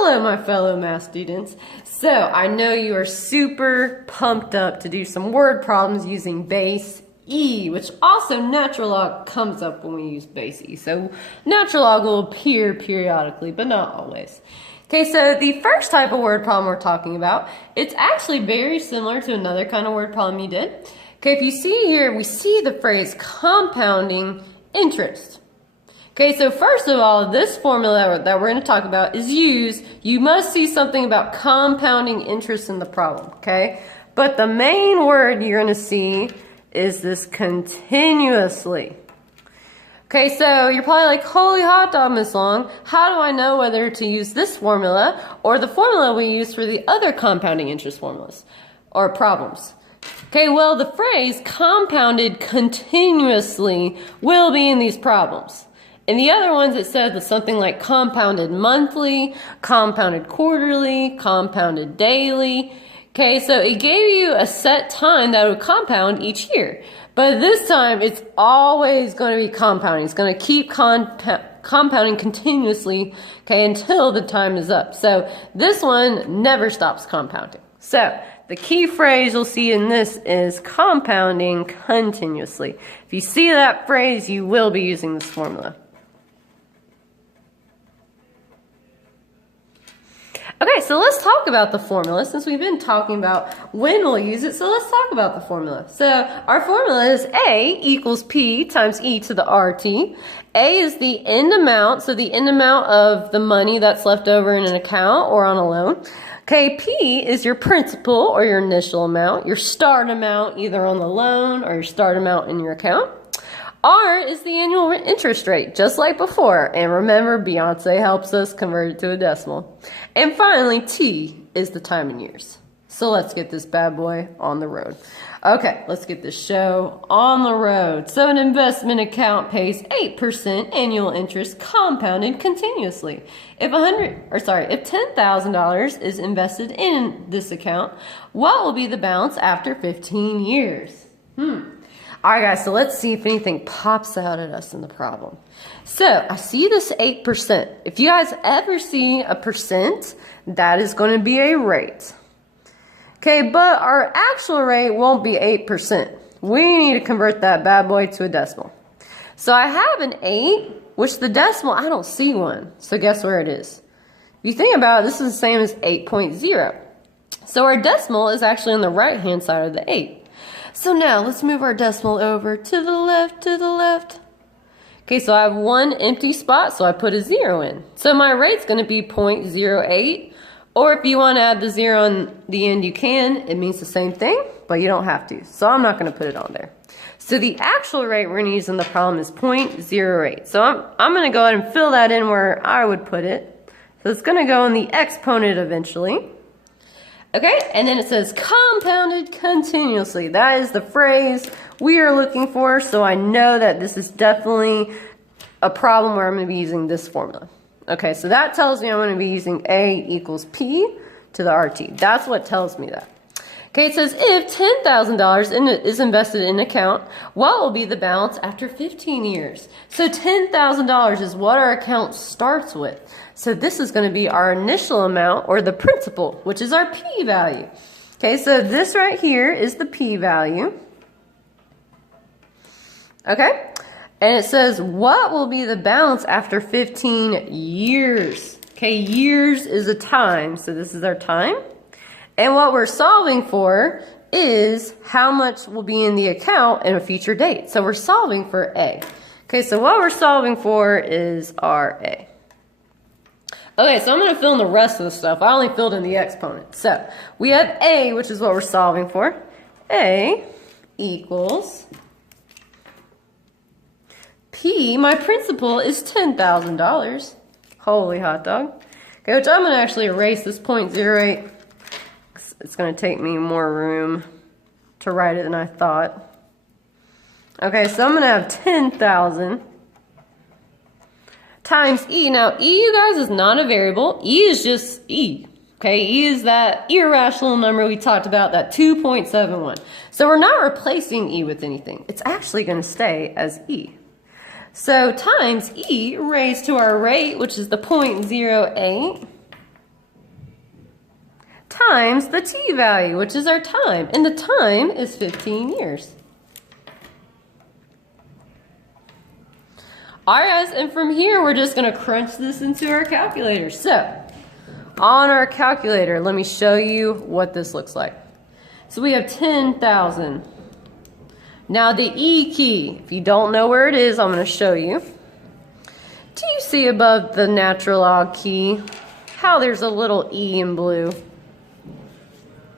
Hello, my fellow math students. So, I know you are super pumped up to do some word problems using base E, which also natural log comes up when we use base E. So, natural log will appear periodically, but not always. Okay, so the first type of word problem we're talking about, it's actually very similar to another kind of word problem you did. Okay, if you see here, we see the phrase compounding interest. Okay, so first of all, this formula that we're going to talk about is used. You must see something about compounding interest in the problem, okay? But the main word you're going to see is this continuously. Okay, so you're probably like, holy hot dog, Miss Long, how do I know whether to use this formula or the formula we use for the other compounding interest formulas or problems? Okay, well, the phrase compounded continuously will be in these problems. In the other ones, it says something like compounded monthly, compounded quarterly, compounded daily. Okay, so it gave you a set time that would compound each year. But this time, it's always going to be compounding. It's going to keep compounding continuously, okay, until the time is up. So this one never stops compounding. So the key phrase you'll see in this is compounding continuously. If you see that phrase, you will be using this formula. Okay, so let's talk about the formula since we've been talking about when we'll use it. So let's talk about the formula. So our formula is A equals P times E to the RT. A is the end amount, so the end amount of the money that's left over in an account or on a loan. Okay, P is your principal or your initial amount, your start amount either on the loan or your start amount in your account. R is the annual interest rate, just like before. And remember, Beyonce helps us convert it to a decimal. And finally, T is the time in years. So let's get this bad boy on the road. Okay, let's get this show on the road. So an investment account pays 8% annual interest compounded continuously. If $10,000 is invested in this account, what will be the balance after 15 years? Alright guys, so let's see if anything pops out at us in the problem. So, I see this 8%. If you guys ever see a percent, that is going to be a rate. Okay, but our actual rate won't be 8%. We need to convert that bad boy to a decimal. So I have an 8, which the decimal, I don't see one. So guess where it is? If you think about it, this is the same as 8.0. So our decimal is actually on the right-hand side of the 8. So now, let's move our decimal over to the left, Okay, so I have one empty spot, so I put a 0 in. So my rate's going to be 0.08, or if you want to add the 0 on the end, you can. It means the same thing, but you don't have to. So I'm not going to put it on there. So the actual rate we're going to use in the problem is 0.08. So I'm going to go ahead and fill that in where I would put it. So it's going to go in the exponent eventually. Okay, and then it says compounded continuously. That is the phrase we are looking for, so I know that this is definitely a problem where I'm going to be using this formula. Okay, so that tells me I'm going to be using A equals P to the RT. That's what tells me that. Okay, it says if $10,000 is invested in an account, what will be the balance after 15 years? So $10,000 is what our account starts with. So this is going to be our initial amount or the principal, which is our P value. Okay, so this right here is the P value. Okay, and it says what will be the balance after 15 years? Okay, years is a time, so this is our time. And what we're solving for is how much will be in the account in a future date. So we're solving for A. Okay, so what we're solving for is our A. Okay, so I'm going to fill in the rest of the stuff. I only filled in the exponent. So we have A, which is what we're solving for. A equals P, my principal, is $10,000. Holy hot dog. Okay, which I'm going to actually erase this 0.08. It's going to take me more room to write it than I thought. Okay, so I'm going to have 10,000 times E. Now, E, you guys, is not a variable. E is just E. Okay, E is that irrational number we talked about, that 2.71. So we're not replacing E with anything. It's actually going to stay as E. So times E raised to our rate, which is the 0.08. times the t value, which is our time. And the time is 15 years. All right, guys, and from here, we're just going to crunch this into our calculator. So, on our calculator, let me show you what this looks like. So we have 10,000. Now the E key, if you don't know where it is, I'm going to show you. Do you see above the natural log key how there's a little E in blue?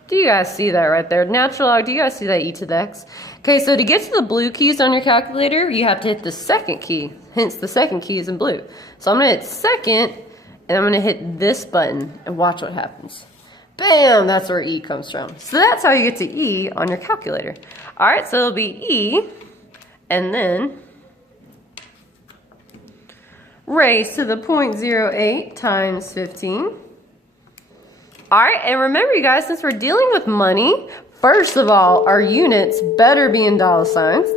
Do you guys see that right there? Natural log, do you guys see that E to the X? Okay, so to get to the blue keys on your calculator, you have to hit the second key. Hence, the second key is in blue. So I'm going to hit second, and I'm going to hit this button, and watch what happens. Bam! That's where E comes from. So that's how you get to E on your calculator. All right, so it'll be E, and then raised to the 0.08 times 15. All right, and remember, you guys, since we're dealing with money, first of all, our units better be in dollar signs.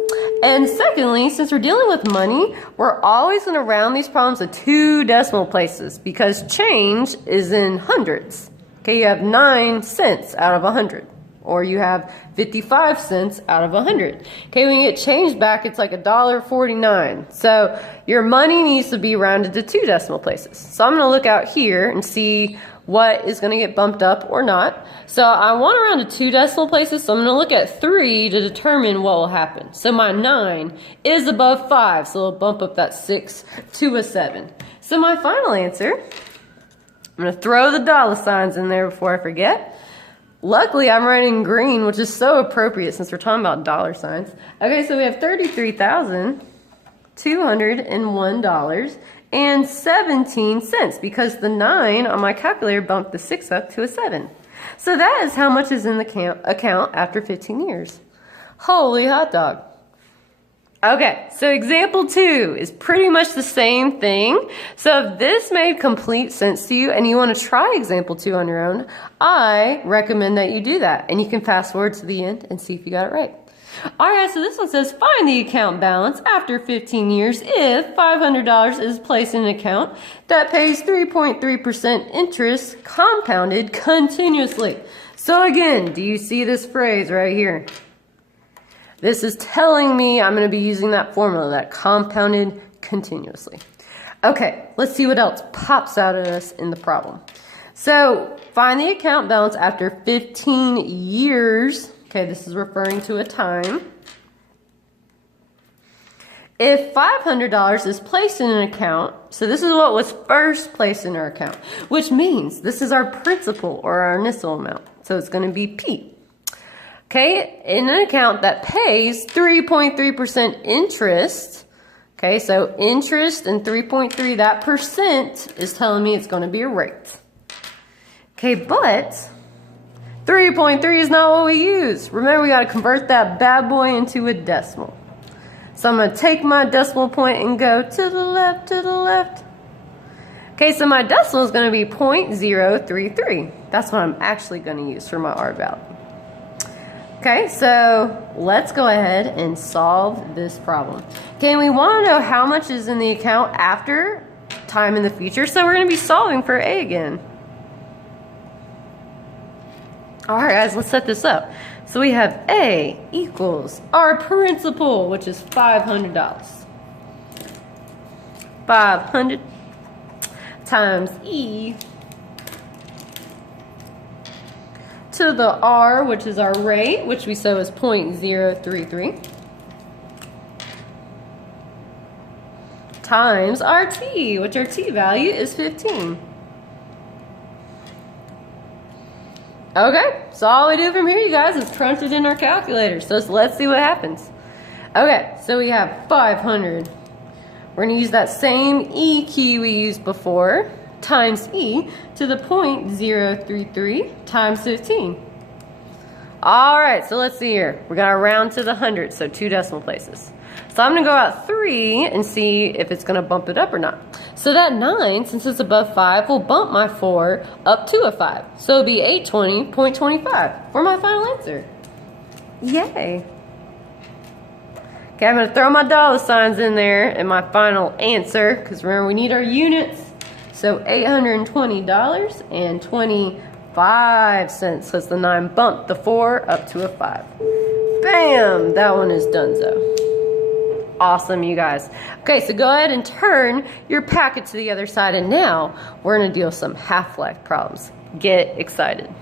And secondly, since we're dealing with money, we're always going to round these problems to 2 decimal places because change is in hundreds. Okay, you have 9 cents out of 100. Or you have 55 cents out of 100. Okay, when you get changed back, it's like $1.49. So your money needs to be rounded to 2 decimal places. So I'm going to look out here and see what is going to get bumped up or not. So I want to round to 2 decimal places, so I'm going to look at 3 to determine what will happen. So my 9 is above 5, so it'll bump up that 6 to a 7. So my final answer, I'm going to throw the dollar signs in there before I forget. Luckily, I'm writing green, which is so appropriate since we're talking about dollar signs. Okay, so we have $33,201.17 because the 9 on my calculator bumped the 6 up to a 7. So that is how much is in the account after 15 years. Holy hot dog. Okay, so example 2 is pretty much the same thing. So if this made complete sense to you and you want to try example 2 on your own, I recommend that you do that. And you can fast forward to the end and see if you got it right. Alright, so this one says find the account balance after 15 years if $500 is placed in an account that pays 3.3% interest compounded continuously. So again, do you see this phrase right here? This is telling me I'm going to be using that formula, that compounded continuously. Okay, let's see what else pops out at us in the problem. So, find the account balance after 15 years. Okay, this is referring to a time. If $500 is placed in an account, so this is what was first placed in our account, which means this is our principal or our initial amount. So it's going to be P. Okay, in an account that pays 3.3% interest. Okay, so interest and 3.3, that percent is telling me it's going to be a rate. Okay, but 3.3 is not what we use. Remember, we got to convert that bad boy into a decimal. So I'm going to take my decimal point and go to the left, to the left. Okay, so my decimal is going to be 0.033. That's what I'm actually going to use for my R value. Okay, so let's go ahead and solve this problem. Okay, we want to know how much is in the account after time in the future, so we're going to be solving for A again. Alright guys, let's set this up. So we have A equals our principal, which is $500. 500 times E to the R, which is our rate, which we said was 0.033, times our T, which our T value is 15. Okay, so all we do from here, you guys, is crunch it in our calculator. So let's see what happens. Okay, so we have 500. We're going to use that same E key we used before, times E to the 0.033 times 15. Alright, so let's see here. We're going to round to the hundreds, so 2 decimal places. So I'm going to go out 3 and see if it's going to bump it up or not. So that 9, since it's above 5, will bump my 4 up to a 5. So it'll be 820.25 for my final answer. Yay! Okay, I'm going to throw my dollar signs in there in my final answer, because remember we need our units. So $820.25. 5 cents because the 9 bumped the 4 up to a 5. Bam! That one is donezo. Awesome, you guys. Okay, so go ahead and turn your packet to the other side, and now we're gonna deal with some half-life problems. Get excited.